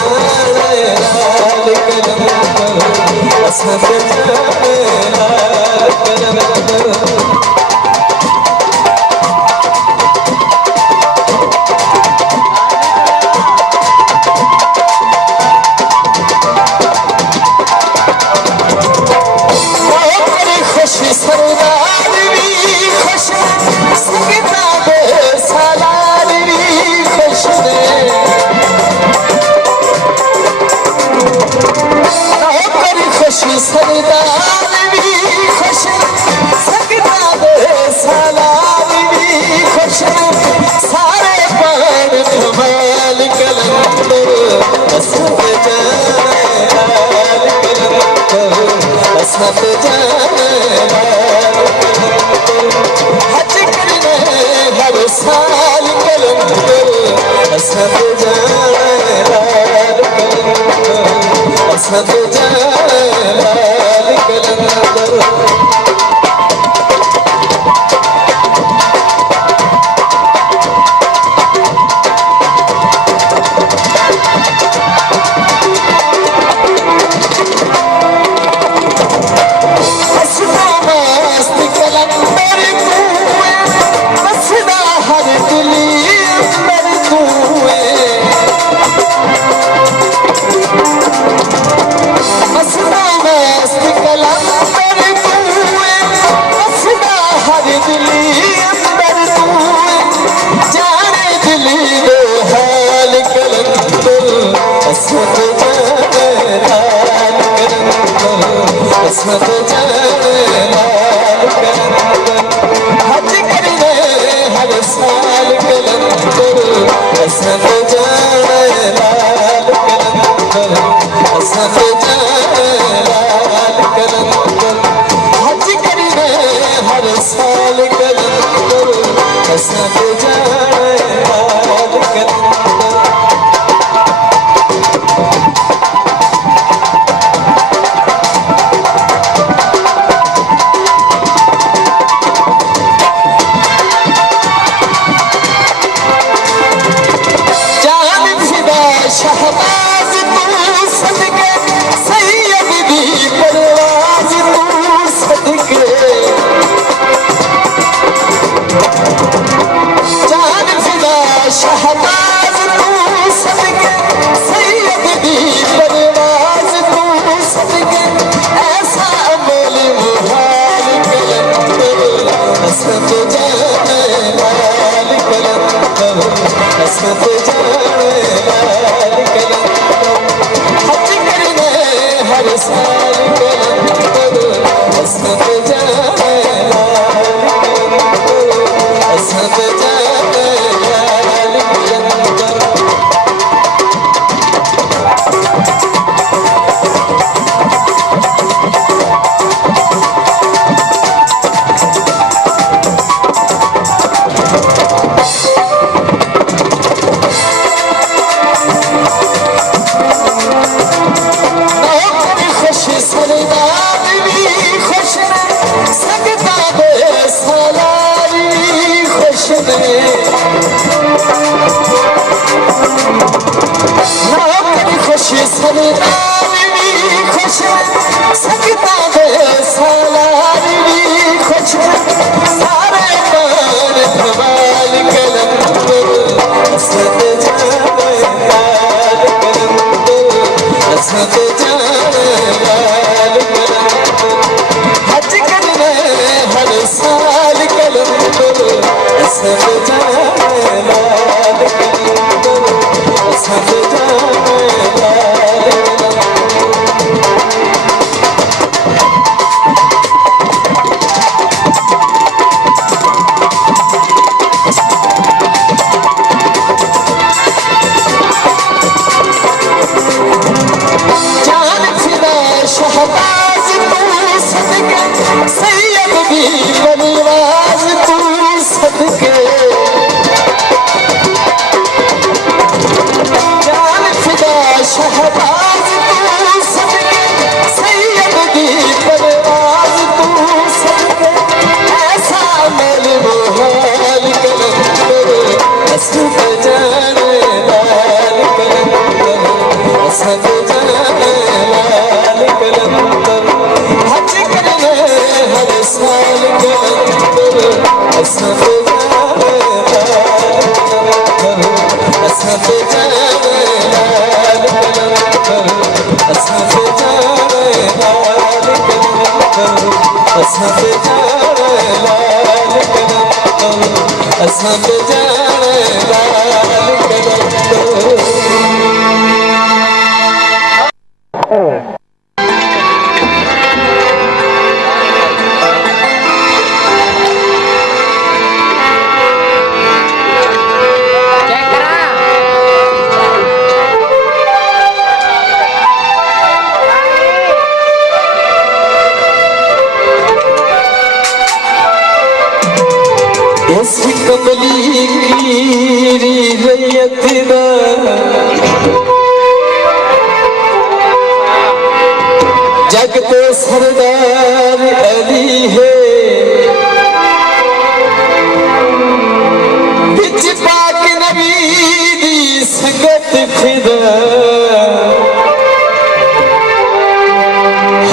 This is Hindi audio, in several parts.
जाने लाल कलंदर असद जाने लाल कलंदर असद जाने हज करने हर साल कलंदर असद जाने लाल कलंदर असद जाने लाल कलंदर असद जाने लाल कलंदर हज करने हर साल कलंदर असद जाने लाल कलंदर असद जाने लाल कलंदर हज करने हर साल कलंदर असद जाने लाल कलंदर शहबाज तू सदके सैयद दी परवाज तू सदके जान फिदा शहबाज तू सदके सैयद दी परवाज तू सदके ऐसा अमल मुहाल कलंदर असद जाने लाल कलंदर असद जाने हज करने हर साल कलंदर असद जाने लाल कलंदर असद जाने लाल कलंदर खुशी सरदारी खुश सकता दे सालारी खुश सारे पार भवाल कलंदर असद जाने लाल कलंदर असद जाने लाल कलंदर हज करने हर साल कलंदर असद जाने लाल कलंदर असद जाने लाल कलंदर असां ते जाने लाल कलंदर असां ते जाने लाल कलंदर ऐसी कमली कीरी रैयत दा जग ते सरदार अली है बिच पाक नबी दी संगत फिदा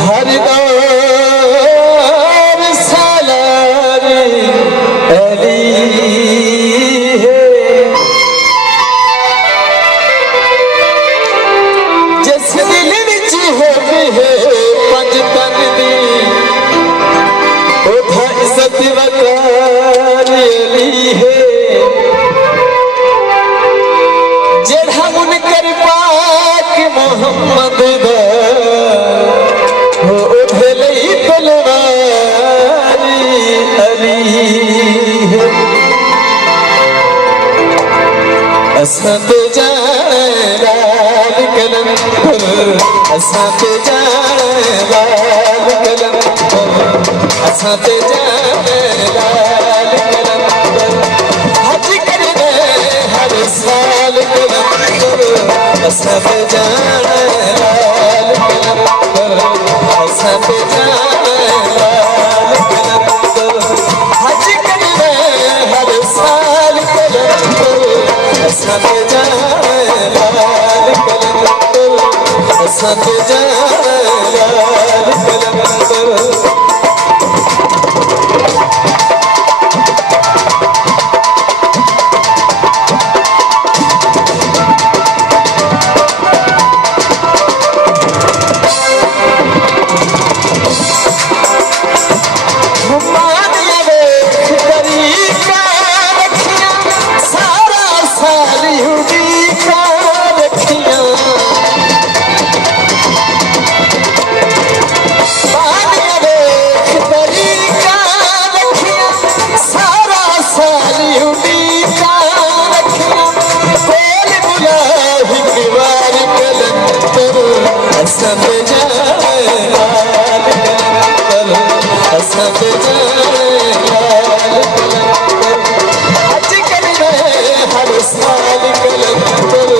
हर दौर सालार अली है जिस दिल विच होवे है पंज तन दी ओथा इज्जत वकार अली है जेड़ा मुनकर पाक मोहम्मद दा हो ओठे लई तलवारी अली है असां ते जाने लाल कलंदर असां ते जाने लाल कलंदर असां ते जाने लाल कलंदर हज करने हर साल कलंदर असां ते जाने लाल कलंदर असां ते जाने लाल कलंदर हज करने हर साल कलंदर असां ते जाने लाल कलंदर असां ते जाने लाल कलंदर असां ते जाने लाल कलंदर असां ते जाने लाल कलंदर हज करने हर साल कलंदर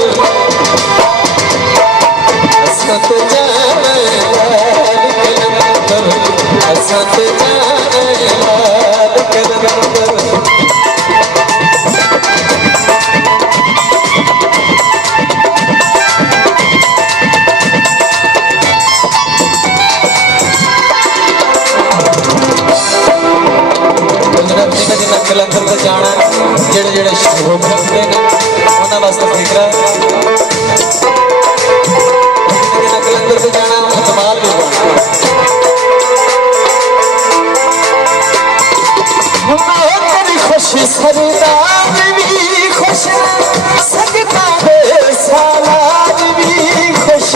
असां ते जाने लाल कलंदर असां ते जाने लाल कलंदर कलंदर ते जाना जेड़े जेड़े शौक रखते हैं उन्होंने वास्ते फिक्र कलंदर ते जाना इतमाल भी बनना खुशी सरदार भी खुश सकता है सालार भी खुश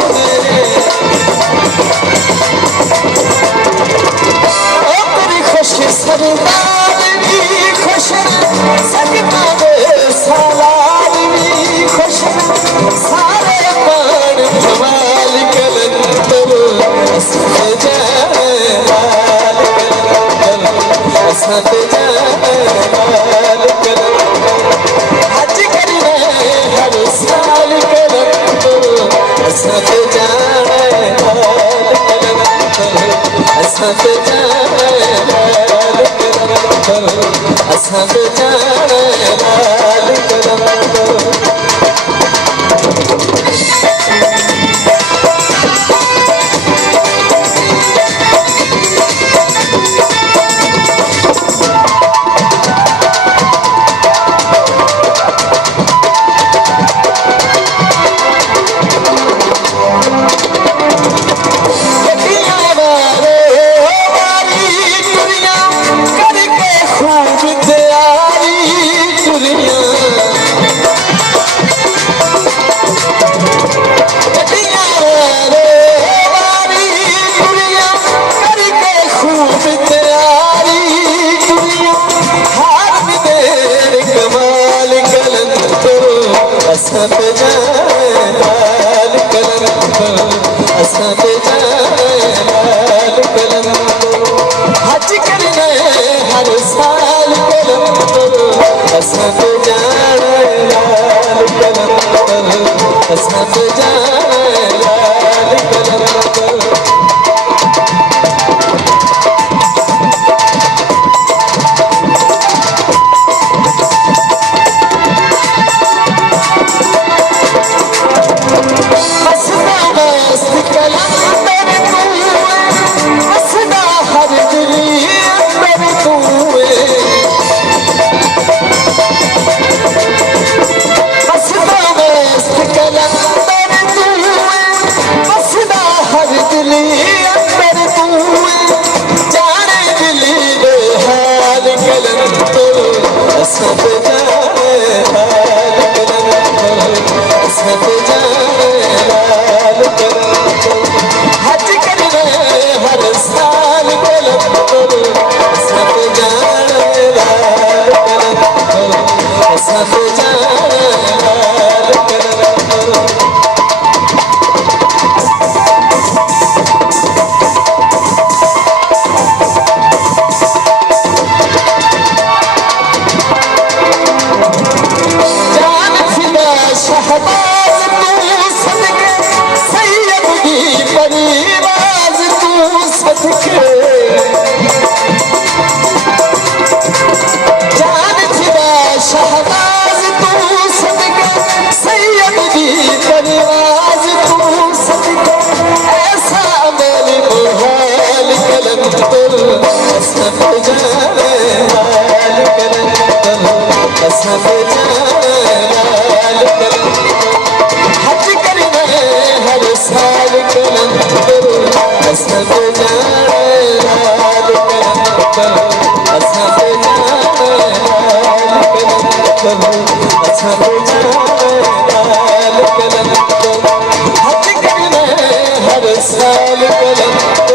खुशी सरदार खुश सकता है सालार भी खुश सारे पान भवाल कलंदर असां ते जाने लाल कलंदर असां ते जाने लाल कलंदर हज करने हर साल कलंदर असां ते जाने लाल कलंदर असां ते जाने लाल कलंदर असां ते जाने लाल कलंदर असां ते लाल कलंदर हज करने हर साल कलंदर असां ते लाल कलंदर असां ते लाल कलंदर हज करने हर साल कलंदर